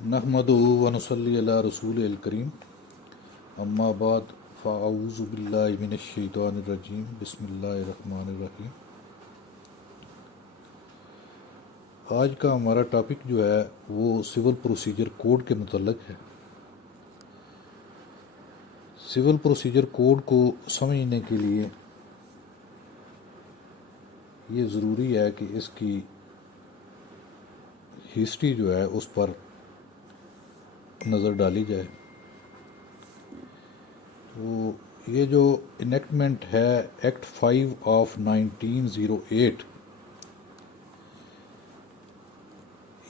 نحمدہ ونصلی علی رسول الکریم اما بعد فاعوذ باللہ من الشیطان الرجیم بسم اللہ الرحمن الرحیم۔ آج کا ہمارا ٹاپک جو ہے وہ سول پروسیجر کوڈ کے متعلق ہے۔ سول پروسیجر کوڈ کو سمجھنے کے لیے یہ ضروری ہے کہ اس کی ہسٹری جو ہے اس پر نظر ڈالی جائے۔ تو یہ جو انیکٹمنٹ ہے ایکٹ 5 آف 1908،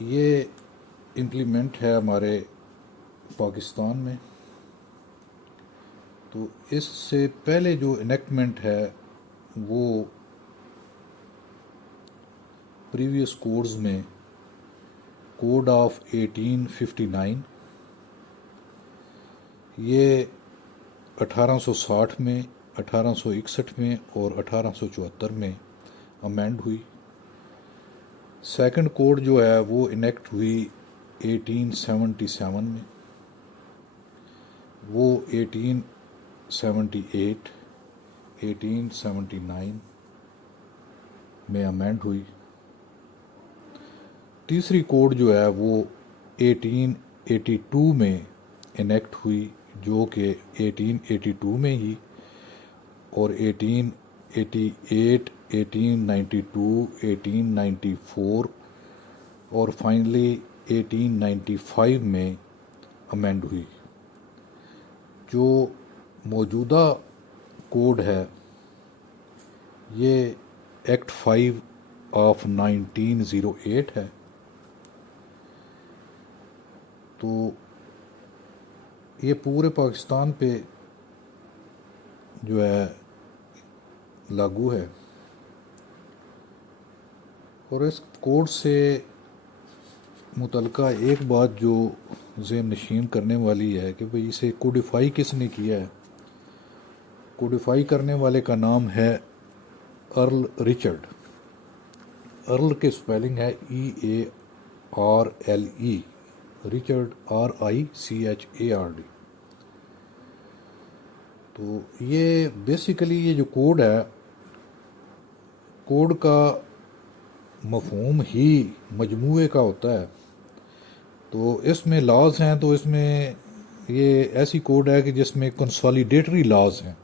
یہ امپلیمنٹ ہے ہمارے پاکستان میں۔ تو اس سے پہلے جو انیکٹمنٹ ہے وہ پریویس کوڈز میں کوڈ آف 1859، یہ 1860 میں، 1861 میں اور 1874 میں امینڈ ہوئی۔ سیکنڈ کوڈ جو ہے وہ انیکٹ ہوئی 1877 میں، وہ 1878، 1879 میں امینڈ ہوئی۔ تیسری کوڈ جو ہے وہ 1882 میں انیکٹ ہوئی، جو کہ 1882 میں ہی، اور 1888، 1892، 1894 اور فائنلی 1895 میں امینڈ ہوئی۔ جو موجودہ کوڈ ہے یہ ایکٹ 5 آف 1908 ہے۔ تو یہ پورے پاکستان پہ جو ہے لاگو ہے، اور اس کوڈ سے متعلقہ ایک بات جو ذہن نشین کرنے والی ہے کہ بھئی اسے کوڈیفائی کس نے کیا ہے۔ کوڈیفائی کرنے والے کا نام ہے ارل رچرڈ۔ ارل کے سپیلنگ ہے EARLE، رچرڈ RICHARD۔ تو یہ بیسیکلی یہ جو کوڈ ہے، کوڈ کا مفہوم ہی مجموعے کا ہوتا ہے۔ تو اس میں لاز ہیں، تو اس میں یہ ایسی کوڈ ہے کہ جس میں کنسالیڈیٹری لاز ہیں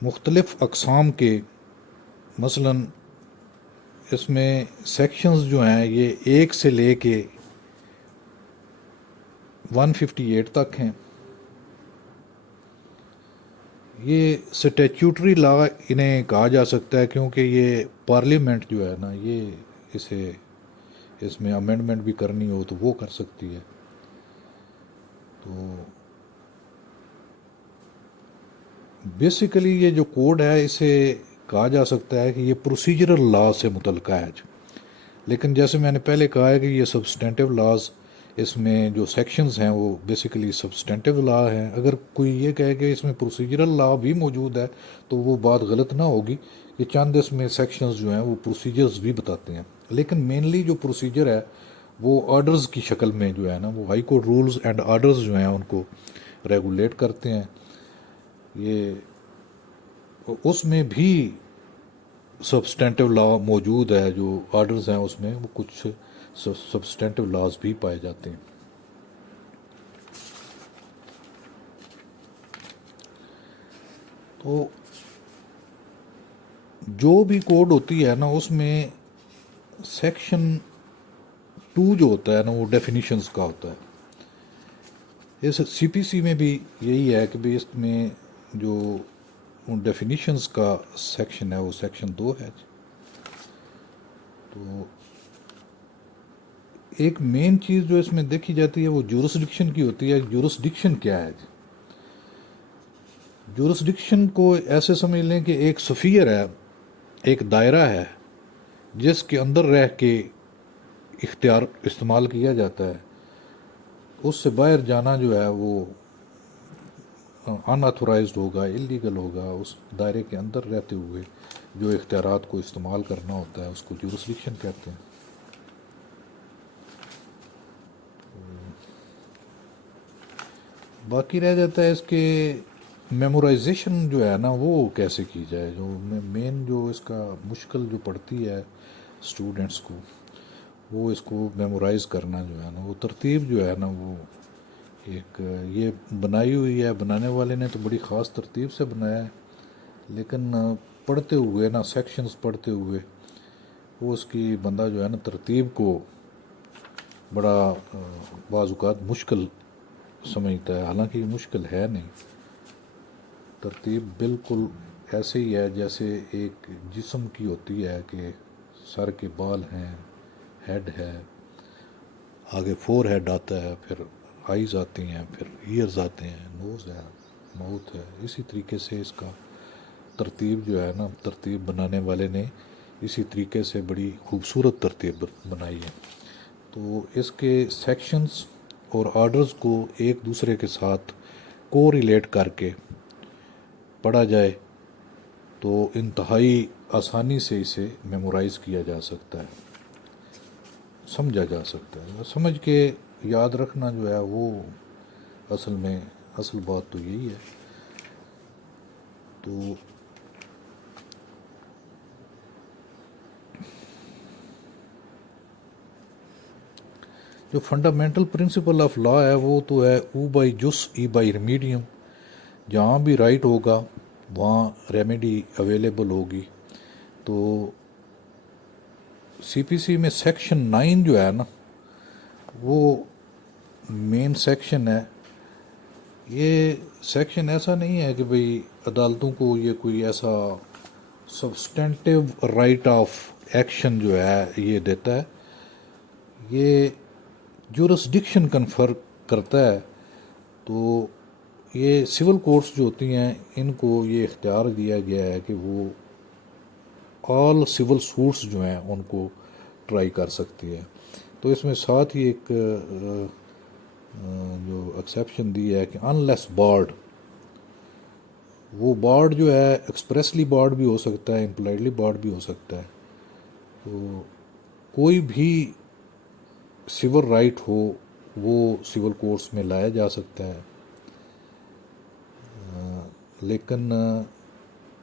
مختلف اقسام کے۔ مثلاً اس میں سیکشنز جو ہیں یہ 1 سے لے کے 158 تک ہیں۔ یہ سٹیچیوٹری لا انہیں کہا جا سکتا ہے، کیونکہ یہ پارلیمنٹ جو ہے نا، یہ اس میں امینڈمنٹ بھی کرنی ہو تو وہ کر سکتی ہے۔ تو بیسیکلی یہ جو کوڈ ہے اسے کہا جا سکتا ہے کہ یہ پروسیجرل لا سے متعلقہ ہے۔ لیکن جیسے میں نے پہلے کہا ہے کہ یہ سبسٹینٹیو لاز، اس میں جو سیکشنز ہیں وہ بیسیکلی سبسٹینٹیو لا ہیں۔ اگر کوئی یہ کہے کہ اس میں پروسیجرل لا بھی موجود ہے تو وہ بات غلط نہ ہوگی، کہ چند اس میں سیکشنز جو ہیں وہ پروسیجرز بھی بتاتے ہیں۔ لیکن مینلی جو پروسیجر ہے وہ آرڈرز کی شکل میں جو ہے نا، وہ high court rules and orders جو ہیں ان کو ریگولیٹ کرتے ہیں۔ یہ اس میں بھی سبسٹینٹیو لا موجود ہے، جو آرڈرز ہیں اس میں وہ کچھ سبسٹینٹیو لاز بھی پائے جاتے ہیں۔ تو جو بھی کوڈ ہوتی ہے نا اس میں سیکشن 2 جو ہوتا ہے نا وہ ڈیفینیشنز کا ہوتا ہے۔ اس CPC میں بھی یہی ہے کہ بھی اس میں جو ڈیفینیشنز کا سیکشن ہے وہ سیکشن 2 ہے۔ تو ایک مین چیز جو اس میں دیکھی جاتی ہے وہ جورسڈکشن کی ہوتی ہے۔ جورسڈکشن کیا ہے؟ جورسڈکشن کو ایسے سمجھ لیں کہ ایک سفیر ہے، ایک دائرہ ہے جس کے اندر رہ کے اختیار استعمال کیا جاتا ہے۔ اس سے باہر جانا جو ہے وہ ان آتھورائزڈ ہوگا، اللیگل ہوگا۔ اس دائرے کے اندر رہتے ہوئے جو اختیارات کو استعمال کرنا ہوتا ہے اس کو جورسڈکشن کہتے ہیں۔ باقی رہ جاتا ہے اس کے میمورائزیشن جو ہے نا وہ کیسے کی جائے. جو مین جو اس کا مشکل جو پڑتی ہے اسٹوڈنٹس کو وہ اس کو میمورائز کرنا جو ہے نا وہ ترتیب جو ہے نا وہ ایک یہ بنائی ہوئی ہے. بنانے والے نے تو بڑی خاص ترتیب سے بنایا ہے لیکن پڑھتے ہوئے نا سیکشنز پڑھتے ہوئے وہ اس کی بندہ جو ہے نا ترتیب کو بڑا بعض اوقات مشکل سمجھتا ہے. حالانکہ یہ مشکل ہے نہیں. ترتیب بالکل ایسے ہی ہے جیسے ایک جسم کی ہوتی ہے کہ سر کے بال ہیں، ہیڈ ہے، آگے فور ہیڈ آتا ہے، پھر آئیز آتی ہیں، پھر ایئرز آتے ہیں، نوز ہے، ماؤتھ ہے. اسی طریقے سے اس کا ترتیب جو ہے نا ترتیب بنانے والے نے اسی طریقے سے بڑی خوبصورت ترتیب بنائی ہے. تو اس کے سیکشنز اور آرڈرز کو ایک دوسرے کے ساتھ کو ریلیٹ کر کے پڑھا جائے تو انتہائی آسانی سے اسے میمورائز کیا جا سکتا ہے، سمجھا جا سکتا ہے. سمجھ کے یاد رکھنا جو ہے وہ اصل بات تو یہی ہے. تو جو فنڈامنٹل پرنسپل آف لا ہے وہ تو ہے او بائی جس ای بائی ریمیڈیم. جہاں بھی رائٹ ہوگا وہاں ریمیڈی اویلیبل ہوگی. تو سی پی سی میں سیکشن 9 جو ہے نا وہ مین سیکشن ہے. یہ سیکشن ایسا نہیں ہے کہ بھئی عدالتوں کو یہ کوئی ایسا سبسٹینٹیو رائٹ آف ایکشن جو ہے یہ دیتا ہے. یہ جورسڈکشن کنفر کرتا ہے. تو یہ سول کورٹس جو ہوتی ہیں ان کو یہ اختیار دیا گیا ہے کہ وہ آل سول سوٹس جو ہیں ان کو ٹرائی کر سکتی ہے. تو اس میں ساتھ ہی ایک جو ایکسیپشن دی ہے کہ انلیس بارڈ، وہ بارڈ جو ہے ایکسپریسلی بارڈ بھی ہو سکتا ہے، امپلائڈلی بارڈ بھی ہو سکتا ہے. تو کوئی بھی سول رائٹ ہو وہ سول کورٹس میں لایا جا سکتا ہے. لیکن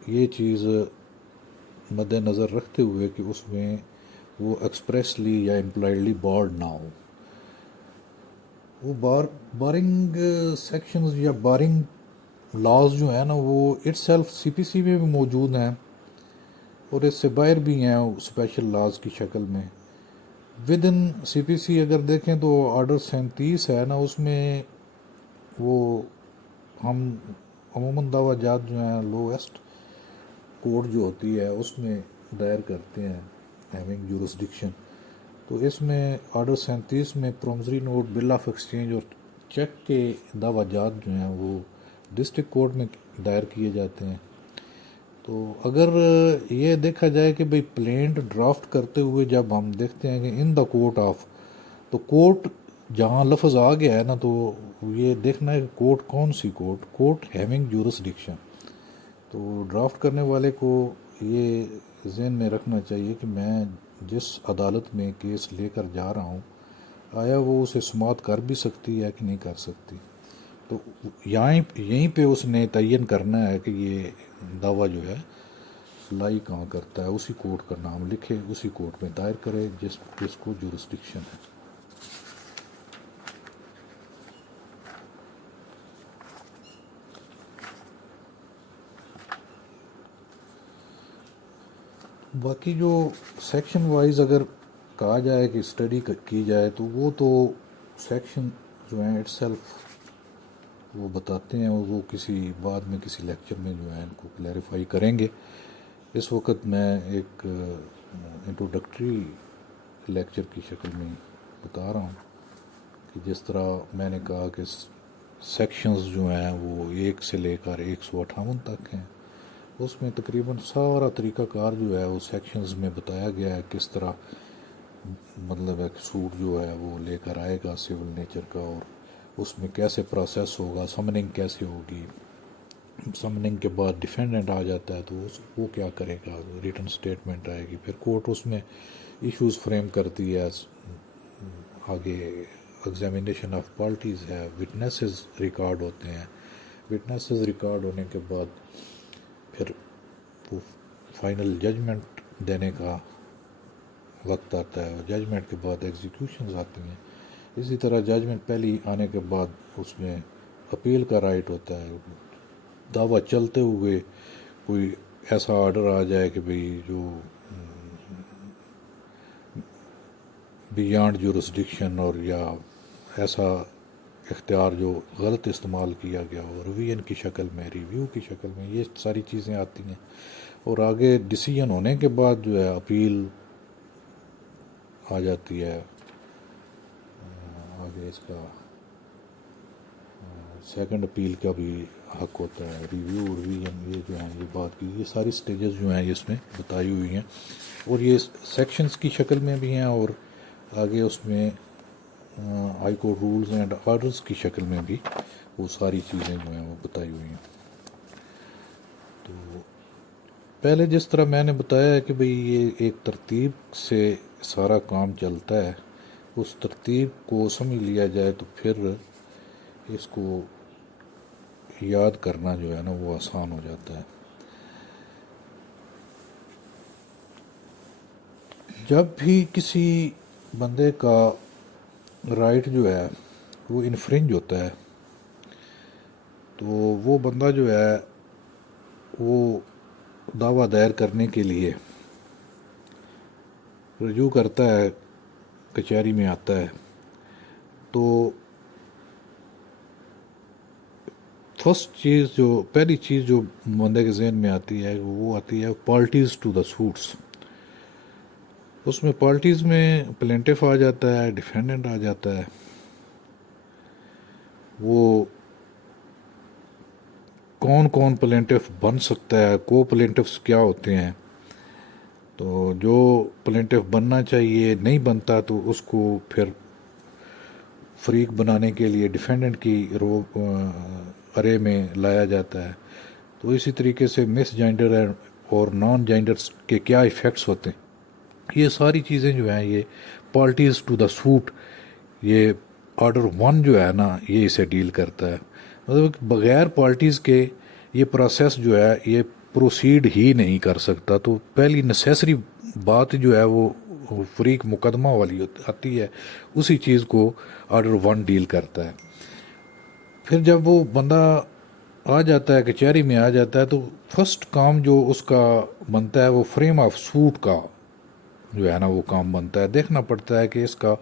یہ چیز مد نظر رکھتے ہوئے کہ اس میں وہ ایکسپریسلی یا امپلائڈلی بارڈ نہ ہو. وہ بارنگ سیکشنز یا بارنگ لاز جو ہیں نا وہ اٹ سیلف سی پی سی میں بھی موجود ہیں اور اس سے باہر بھی ہیں اسپیشل لاز کی شکل میں. ود ان سی پی سی اگر دیکھیں تو آرڈر 37 ہے نا اس میں وہ ہم عموماً دعویٰ جات جو ہیں لویسٹ کورٹ جو ہوتی ہے اس میں دائر کرتے ہیں ہیونگ جورسڈکشن. تو اس میں آرڈر 37 میں promissory note bill of exchange اور چیک کے دعویٰ جات جو ہیں وہ ڈسٹرکٹ کورٹ میں دائر کیے جاتے ہیں. تو اگر یہ دیکھا جائے کہ بھئی پلینٹ ڈرافٹ کرتے ہوئے جب ہم دیکھتے ہیں کہ ان دا کورٹ آف، تو کورٹ جہاں لفظ آ گیا ہے نا تو یہ دیکھنا ہے کہ کورٹ کون سی کورٹ ہیونگ جورسڈکشن. تو ڈرافٹ کرنے والے کو یہ ذہن میں رکھنا چاہیے کہ میں جس عدالت میں کیس لے کر جا رہا ہوں آیا وہ اسے سماعت کر بھی سکتی ہے کہ نہیں کر سکتی. تو یہیں پہ اس نے تعین کرنا ہے کہ یہ دعویٰ جو ہے لائی کہاں کرتا ہے. اسی کورٹ کا نام لکھے، اسی کورٹ میں دائر کرے جس کو جورسڈکشن ہے. باقی جو سیکشن وائز اگر کہا جائے کہ اسٹڈی کی جائے تو وہ تو سیکشن جو ہیں اٹ سیلف وہ بتاتے ہیں اور وہ کسی بعد میں کسی لیکچر میں جو ہے ان کو کلیریفائی کریں گے. اس وقت میں ایک انٹروڈکٹری لیکچر کی شکل میں بتا رہا ہوں کہ جس طرح میں نے کہا کہ سیکشنز جو ہیں وہ 1 سے لے کر 158 تک ہیں. اس میں تقریباً سارا طریقہ کار جو ہے وہ سیکشنز میں بتایا گیا ہے کس طرح مطلب ایک سوٹ جو ہے وہ لے کر آئے گا سول نیچر کا، اور اس میں کیسے پروسیس ہوگا، سمننگ کیسے ہوگی، سمننگ کے بعد ڈیفینڈنٹ آ جاتا ہے تو وہ کیا کرے گا، ریٹن سٹیٹمنٹ آئے گی، پھر کورٹ اس میں ایشوز فریم کرتی ہے آگے ایگزامینیشن آف پارٹیز ہے، وٹنسز ریکارڈ ہوتے ہیں، وٹنسز ریکارڈ ہونے کے بعد پھر وہ فائنل ججمنٹ دینے کا وقت آتا ہے، اور ججمنٹ کے بعد ایگزیکیوشنز آتی ہیں۔ اسی طرح ججمنٹ پہلی آنے کے بعد اس میں اپیل کا رائٹ ہوتا ہے، دعویٰ چلتے ہوئے کوئی ایسا آرڈر آ جائے کہ بھئی جو بیانڈ جورسڈکشن اور یا ایسا اختیار جو غلط استعمال کیا گیا ہو، ریویژن کی شکل میں، ریویو کی شکل میں، یہ ساری چیزیں آتی ہیں۔ اور آگے ڈیسیژن ہونے کے بعد جو ہے اپیل آ جاتی ہے، آگے اس کا سیکنڈ اپیل کا بھی حق ہوتا ہے، ریویو ریویژن، یہ جو ہیں یہ بات کی، یہ ساری سٹیجز جو ہیں اس میں بتائی ہوئی ہیں، اور یہ سیکشنز کی شکل میں بھی ہیں، اور آگے اس میں high court rules and orders کی شکل میں بھی وہ ساری چیزیں جو ہیں وہ بتائی ہوئی ہیں۔ تو پہلے جس طرح میں نے بتایا ہے کہ بھئی یہ ایک ترتیب سے سارا کام چلتا ہے، اس ترتیب کو سمجھ لیا جائے تو پھر اس کو یاد کرنا جو ہے نا وہ آسان ہو جاتا ہے۔ جب بھی کسی بندے کا رائٹ جو ہے وہ انفرنج ہوتا ہے تو وہ بندہ جو ہے وہ دعویٰ دائر کرنے کے لیے رجوع کرتا ہے، کچہری میں آتا ہے، تو فرسٹ چیز جو پہلی چیز جو بندے کے ذہن میں آتی ہے وہ آتی ہے پارٹیز ٹو دا سوٹس۔ اس میں پارٹیز میں پلینٹف آ جاتا ہے، ڈیفینڈنٹ آ جاتا ہے، وہ کون کون پلینٹف بن سکتا ہے، کو پلینٹفس کیا ہوتے ہیں، تو جو پلینٹف بننا چاہیے نہیں بنتا تو اس کو پھر فریق بنانے کے لیے ڈیفینڈنٹ کی ارے میں لایا جاتا ہے۔ تو اسی طریقے سے مس جینڈر اور نان جینڈرس کے کیا ایفیکٹس ہوتے ہیں، یہ ساری چیزیں جو ہیں یہ پارٹیز ٹو دا سوٹ، یہ آرڈر 1 جو ہے نا یہ اسے ڈیل کرتا ہے۔ مطلب بغیر پارٹیز کے یہ پروسیس جو ہے یہ پروسیڈ ہی نہیں کر سکتا۔ تو پہلی نیسیسری بات جو ہے وہ فریق مقدمہ والی آتی ہے، اسی چیز کو آرڈر 1 ڈیل کرتا ہے۔ پھر جب وہ بندہ آ جاتا ہے، کچہری میں آ جاتا ہے، تو فرسٹ کام جو اس کا بنتا ہے وہ فریم آف سوٹ کا جو ہے نا وہ کام بنتا ہے۔ دیکھنا پڑتا ہے کہ اس کا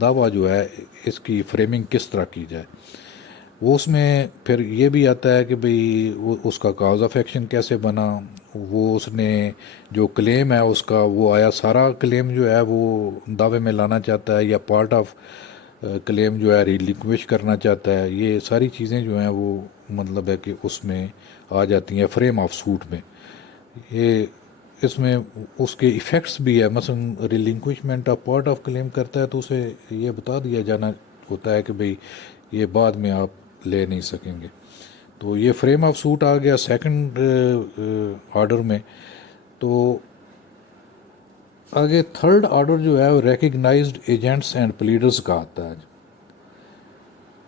دعویٰ جو ہے اس کی فریمنگ کس طرح کی جائے۔ وہ اس میں پھر یہ بھی آتا ہے کہ بھئی اس کا کاز آف ایکشن کیسے بنا، وہ اس نے جو کلیم ہے اس کا وہ آیا سارا کلیم جو ہے وہ دعوے میں لانا چاہتا ہے یا پارٹ آف کلیم جو ہے ریلنکوش کرنا چاہتا ہے، یہ ساری چیزیں جو ہیں وہ مطلب ہے کہ اس میں آ جاتی ہیں فریم آف سوٹ میں۔ یہ اس میں اس کے ایفیکٹس بھی ہے، مثلا ریلنکوشمنٹ آف پارٹ آف کلیم کرتا ہے تو اسے یہ بتا دیا جانا ہوتا ہے کہ بھئی یہ بعد میں آپ لے نہیں سکیں گے۔ تو یہ فریم آف سوٹ آ گیا سیکنڈ آرڈر میں۔ تو آگے تھرڈ آرڈر جو ہے وہ ریکگنائزڈ ایجنٹس اینڈ پلیڈرز کا آتا ہے۔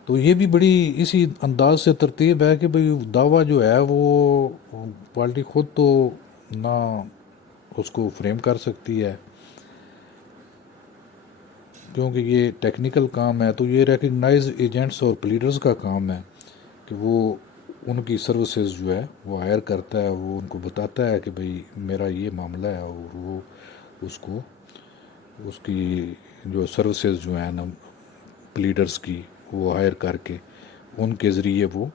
تو یہ بھی بڑی اسی انداز سے ترتیب ہے کہ بھئی دعویٰ جو ہے وہ پارٹی خود تو نہ اس کو فریم کر سکتی ہے کیونکہ یہ ٹیکنیکل کام ہے، تو یہ ریکگنائز ایجنٹس اور پلیڈرز کا کام ہے کہ وہ ان کی سروسز جو ہے وہ ہائر کرتا ہے، وہ ان کو بتاتا ہے کہ بھئی میرا یہ معاملہ ہے، اور وہ اس کو اس کی جو سروسز جو ہیں نا پلیڈرز کی وہ ہائر کر کے ان کے ذریعے وہ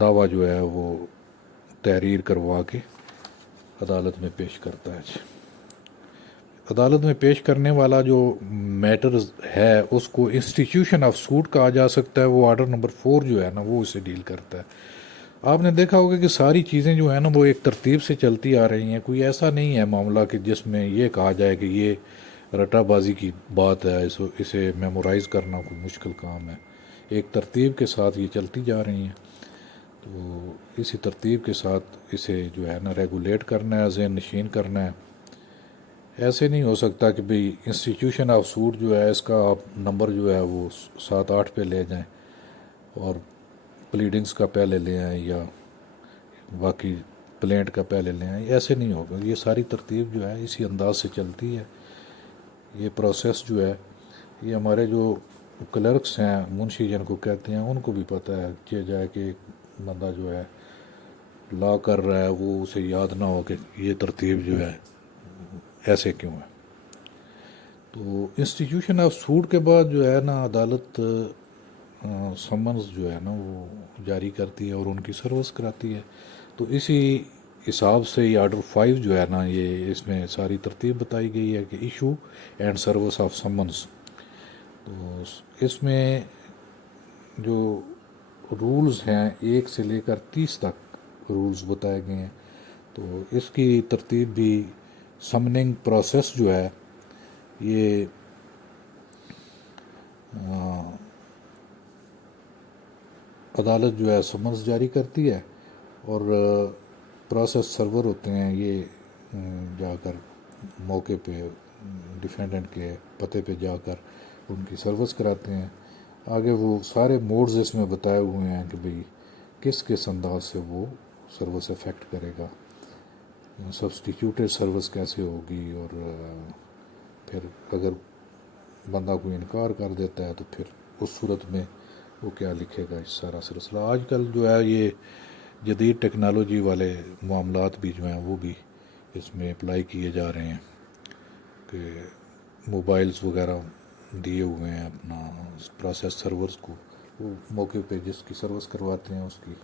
دعویٰ جو ہے وہ تحریر کروا کے عدالت میں پیش کرتا ہے۔ عدالت میں پیش کرنے والا جو میٹرز ہے اس کو انسٹیٹیوشن آف سوٹ کہا جا سکتا ہے، وہ آرڈر نمبر 4 جو ہے نا وہ اسے ڈیل کرتا ہے۔ آپ نے دیکھا ہوگا کہ ساری چیزیں جو ہیں نا وہ ایک ترتیب سے چلتی آ رہی ہیں، کوئی ایسا نہیں ہے معاملہ کہ جس میں یہ کہا جائے کہ یہ رٹا بازی کی بات ہے، اسے میمورائز کرنا کوئی مشکل کام ہے۔ ایک ترتیب کے ساتھ یہ چلتی جا رہی ہیں، تو اسی ترتیب کے ساتھ اسے جو ہے نا ریگولیٹ کرنا ہے، ذہن نشین کرنا ہے۔ ایسے نہیں ہو سکتا کہ بھئی انسٹیٹیوشن آف سوٹ جو ہے اس کا آپ نمبر جو ہے وہ 7-8 پہ لے جائیں اور پلیڈنگز کا پہلے لے آئیں یا باقی پلینٹ کا پہلے لے آئیں، ایسے نہیں ہوگا. یہ ساری ترتیب جو ہے اسی انداز سے چلتی ہے. یہ پروسیس جو ہے یہ ہمارے جو کلرکس ہیں، منشی جن کو کہتے ہیں، ان کو بھی پتہ ہے کہ جائے کہ ایک بندہ جو ہے لا کر رہا ہے وہ اسے یاد نہ ہو کہ یہ ترتیب جو ہے ایسے کیوں ہے. تو انسٹیٹیوشن آف سوٹ کے بعد جو ہے نا عدالت سمنز جو ہے نا وہ جاری کرتی ہے اور ان کی سروس کراتی ہے. تو اسی حساب سے یہ آرڈر 5 جو ہے نا یہ اس میں ساری ترتیب بتائی گئی ہے کہ issue and service of summons. تو اس میں جو رولز ہیں 1 سے لے کر 30 تک رولز بتائے گئے ہیں. تو اس کی ترتیب بھی سمننگ پروسیس جو ہے یہ عدالت جو ہے سمنز جاری کرتی ہے اور پروسیس سرور ہوتے ہیں یہ جا کر موقع پہ ڈیفینڈنٹ کے پتے پہ جا کر ان کی سروس کراتے ہیں. آگے وہ سارے موڈز اس میں بتائے ہوئے ہیں کہ بھئی کس کس انداز سے وہ سروس افیکٹ کرے گا، سبسٹیٹیوٹیڈ سروس کیسے ہوگی، اور پھر اگر بندہ کوئی انکار کر دیتا ہے تو پھر اس صورت میں وہ کیا لکھے گا. اس سارا سلسلہ آج کل جو ہے یہ جدید ٹیکنالوجی والے معاملات بھی جو ہیں وہ بھی اس میں اپلائی کیے جا رہے ہیں کہ موبائلز وغیرہ دیے ہوئے ہیں اپنا پروسیس سرورز کو، وہ موقع پہ جس کی سروس کرواتے ہیں اس کی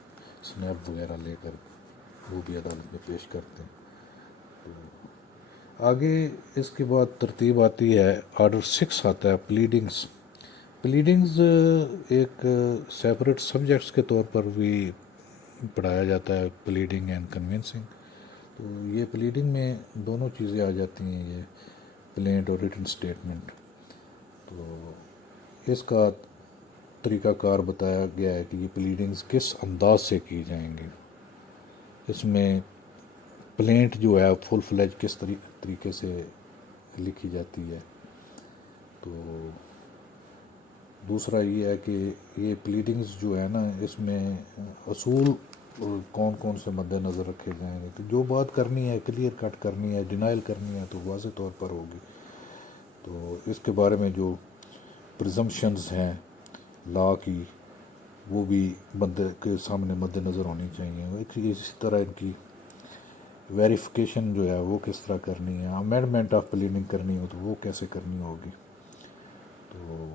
سنیپ وغیرہ لے کر وہ بھی عدالت میں پیش کرتے ہیں. آگے اس کے بعد ترتیب آتی ہے آرڈر 6 آتا ہے پلیڈنگز. پلیڈنگز ایک سیپریٹ سبجیکٹس کے طور پر بھی پڑھایا جاتا ہے، پلیڈنگ اینڈ کنونسنگ. تو یہ پلیڈنگ میں دونوں چیزیں آ جاتی ہیں، یہ پلینٹ اور ریٹن سٹیٹمنٹ. تو اس کا طریقہ کار بتایا گیا ہے کہ یہ پلیڈنگز کس انداز سے کی جائیں گی. اس میں پلینٹ جو ہے فل فلیج کس طریقے سے لکھی جاتی ہے. تو دوسرا یہ ہے کہ یہ پلیڈنگز جو ہے نا اس میں اصول کون کون سے مد نظر رکھے جائیں گے. تو جو بات کرنی ہے کلیئر کٹ کرنی ہے، ڈینائل کرنی ہے تو واضح طور پر ہوگی. تو اس کے بارے میں جو پرزمپشنز ہیں لا کی وہ بھی بندے کے سامنے مد نظر ہونی چاہیے. اسی طرح ان کی ویریفیکیشن جو ہے وہ کس طرح کرنی ہے، امینڈمنٹ آف پلیننگ کرنی ہو تو وہ کیسے کرنی ہوگی. تو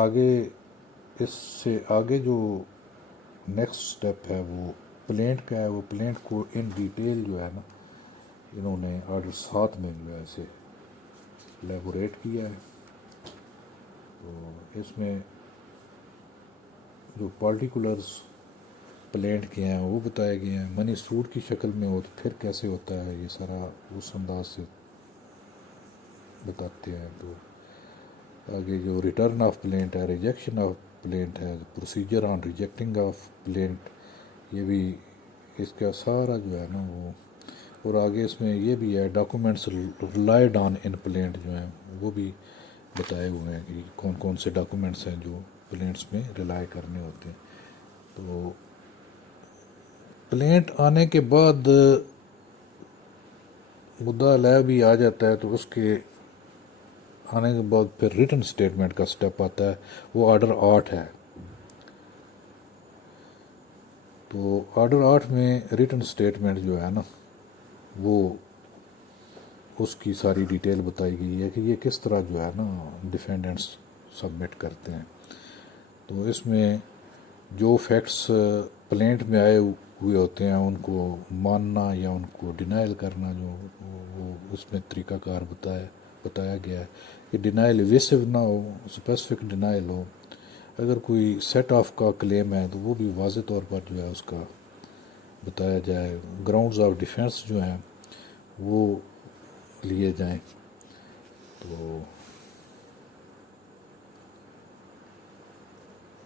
آگے اس سے آگے جو نیکسٹ سٹیپ ہے وہ پلینٹ کا ہے. وہ پلینٹ کو ان ڈیٹیل جو ہے نا انہوں نے آرڈر 7 میں جو ہے اسے لیبوریٹ کیا ہے. تو اس میں جو پارٹیکولرز پلینٹ کے ہیں وہ بتائے گئے ہیں. منی سوٹ کی شکل میں ہو تو پھر کیسے ہوتا ہے، یہ سارا اس انداز سے بتاتے ہیں. تو آگے جو ریٹرن آف پلینٹ ہے، ریجیکشن آف پلینٹ ہے، procedure on rejecting of plaint, یہ بھی اس کا سارا جو ہے نا وہ. اور آگے اس میں یہ بھی ہے documents relied on in plaint جو ہیں وہ بھی بتائے ہوئے ہیں کہ کون کون سے ڈاکومنٹس ہیں جو پلینٹس میں ریلائی کرنے ہوتے ہیں. تو پلینٹ آنے کے بعد مدعا علیہ بھی آ جاتا ہے تو اس کے آنے کے بعد پھر ریٹن سٹیٹمنٹ کا سٹیپ آتا ہے، وہ آرڈر 8 ہے. تو آرڈر 8 میں ریٹن سٹیٹمنٹ جو ہے نا وہ اس کی ساری ڈیٹیل بتائی گئی ہے کہ یہ کس طرح جو ہے نا ڈیفینڈنٹس سبمٹ کرتے ہیں. تو اس میں جو فیکٹس پلینٹ میں آئے ہوئے ہوتے ہیں ان کو ماننا یا ان کو ڈینائل کرنا، جو وہ اس میں طریقہ کار بتایا گیا ہے کہ ڈینائل ایویسو نہ ہو، اسپیسیفک ڈینائل ہو. اگر کوئی سیٹ آف کا کلیم ہے تو وہ بھی واضح طور پر جو ہے اس کا بتایا جائے. گراؤنڈز آف ڈیفینس جو ہیں وہ لیے جائیں. تو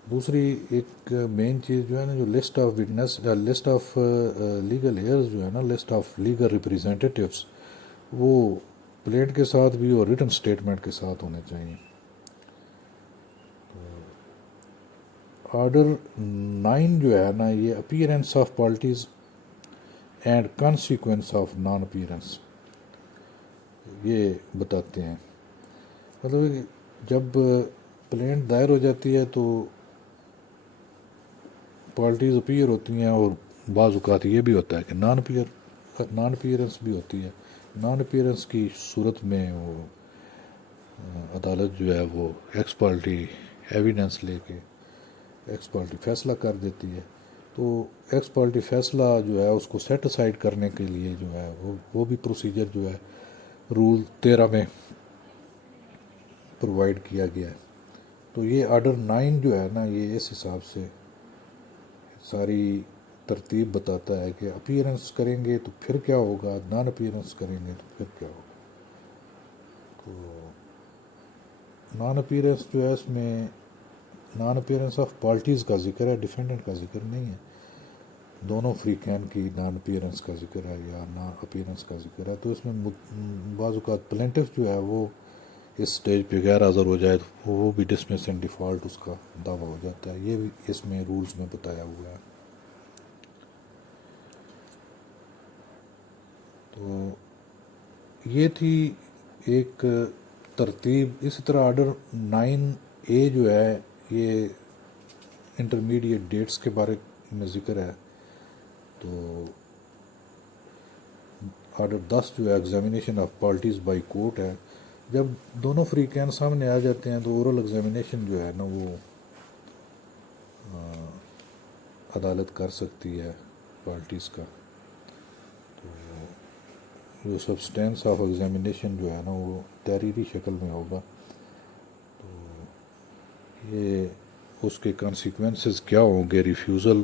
دوسری ایک مین چیز جو ہے نا جو لسٹ آف لیگل ایئرز جو ہے نا، لسٹ آف لیگل ریپریزنٹیٹیوز وہ پلینٹ کے ساتھ بھی اور ریٹن اسٹیٹمنٹ کے ساتھ ہونے چاہیے. آرڈر 9 جو ہے نا یہ appearance of parties and consequence of non appearance یہ بتاتے ہیں. مطلب جب پلینٹ دائر ہو جاتی ہے تو پالٹیز اپیئر ہوتی ہیں، اور بعض اوقات یہ بھی ہوتا ہے کہ نان اپیئرنس بھی ہوتی ہے. نان اپیئرنس کی صورت میں وہ عدالت جو ہے وہ ایکس پارٹی ایویڈنس لے کے ایکس پارٹی فیصلہ کر دیتی ہے. تو ایکس پارٹی فیصلہ جو ہے اس کو سیٹ اسائڈ کرنے کے لیے جو ہے وہ بھی پروسیجر جو ہے رول 13 میں پرووائڈ کیا گیا ہے. تو یہ آرڈر 9 جو ہے نا یہ اس حساب سے ساری ترتیب بتاتا ہے کہ اپیئرنس کریں گے تو پھر کیا ہوگا، نان اپیئرنس کریں گے تو پھر کیا ہوگا. تو نان اپیئرنس جو ہے اس میں نان اپیئرنس آف پارٹیز کا ذکر ہے، ڈیفینڈنٹ کا ذکر نہیں ہے. دونوں فریقین کی نان اپیئرنس کا ذکر ہے یا نان اپیئرنس کا ذکر ہے. تو اس میں بعض اوقات پلینٹف جو ہے وہ اس سٹیج پہ غیر حاضر ہو جائے تو وہ بھی ڈسمس اینڈ ڈیفالٹ اس کا دعویٰ ہو جاتا ہے. یہ بھی اس میں رولز میں بتایا ہوا ہے. تو یہ تھی ایک ترتیب. اسی طرح آرڈر 9A جو ہے یہ انٹرمیڈیٹ ڈیٹس کے بارے میں ذکر ہے. تو آرڈر 10 جو ہے examination of parties by court ہے. جب دونوں فریقین سامنے آ جاتے ہیں تو اورل ایگزامینیشن جو ہے نا وہ عدالت کر سکتی ہے پارٹیز کا. تو جو سبسٹینس آف ایگزامینیشن جو ہے نا وہ تحریری شکل میں ہوگا. تو یہ اس کے کانسیکوینسز کیا ہوں گے، ریفیوزل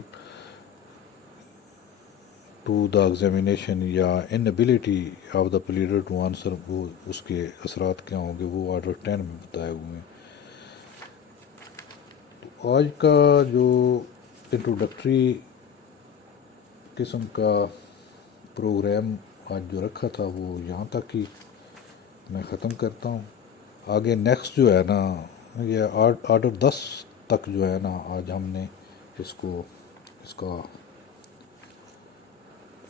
ٹو دا ایگزامینیشن یا inability of the pleader to answer, وہ اس کے اثرات کیا ہوں گے، وہ آرڈر 10 میں بتائے ہوئے ہیں. تو آج کا جو انٹروڈکٹری قسم کا پروگرام آج جو رکھا تھا وہ یہاں تک ہی میں ختم کرتا ہوں. آگے نیکسٹ جو ہے نا یہ آرڈر 10 تک جو ہے نا آج ہم نے اس کا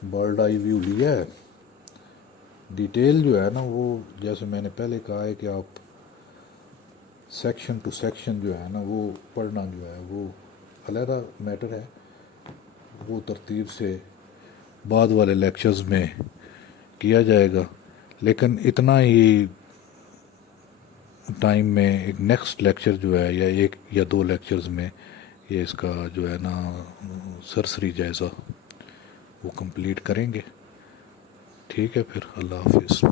برڈ آئی ویو لیا ہے. ڈیٹیل جو ہے نا وہ جیسے میں نے پہلے کہا ہے کہ آپ سیکشن ٹو سیکشن جو ہے نا وہ پڑھنا جو ہے وہ علیحدہ میٹر ہے. وہ ترتیب سے بعد والے لیکچرز میں کیا جائے گا. لیکن اتنا ہی ٹائم میں ایک نیکسٹ لیکچر جو ہے یا 1 یا 2 لیکچرز میں یہ اس کا جو ہے نا سرسری جائزہ وہ کمپلیٹ کریں گے. ٹھیک ہے پھر، اللہ حافظ.